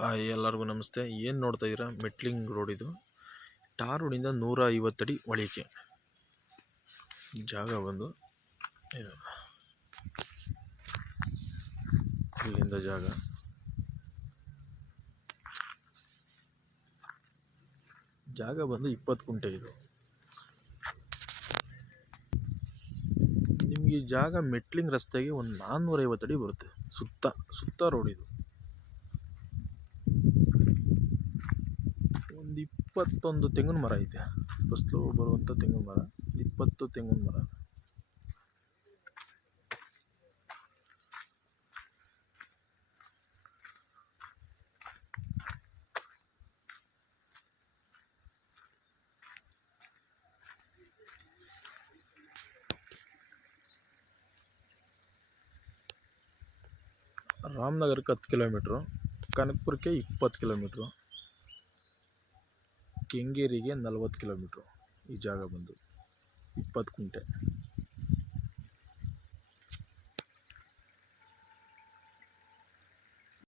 Hi ಎಲ್ಲರಿಗೂ ನಮಸ್ತೆ. ಏನು ನೋಡ್ತಾ ಇದ್ದೀರಾ? ಮೆಟ್ಲಿಂಗ್ ರೋಡ್ ಇದು. ಟಾರ್ ರೋಡಿಂದ ನೂರ ಐವತ್ತಡಿ ಒಳಿಕೆ ಜಾಗ ಬಂದು ಇಲ್ಲಿಂದ ಜಾಗ. ಜಾಗ ಬಂದು ಇಪ್ಪತ್ತು ಕುಂಟೆ ಇದು. ನಿಮಗೆ ಜಾಗ ಮೆಟ್ಲಿಂಗ್ ರಸ್ತೆಗೆ ಒಂದು ನಾನ್ನೂರೈವತ್ತು ಅಡಿ ಬರುತ್ತೆ. ಸುತ್ತ ಸುತ್ತ ರೋಡ್ ಇದು ಒಂದು ಇಪ್ಪತ್ತೊಂದು ತೆಂಗಿನ ಮರ ಇದೆ. ಫಸ್ಲು ಬರುವಂಥ ತೆಂಗಿನ ಮರ. ಇಪ್ಪತ್ತು ತೆಂಗಿನ ಮರ. ರಾಮನಗರಕ್ಕೆ ಹತ್ತು ಕಿಲೋಮೀಟ್ರು. ಕನಕಪುರಕ್ಕೆ ಇಪ್ಪತ್ತು ಕಿಲೋಮೀಟ್ರು. ಕೆಂಗೇರಿಗೆ ನಲವತ್ತು ಕಿಲೋಮೀಟ್ರು ಈ ಜಾಗ ಬಂದು ಇಪ್ಪತ್ತು ಕುಂಟೆ.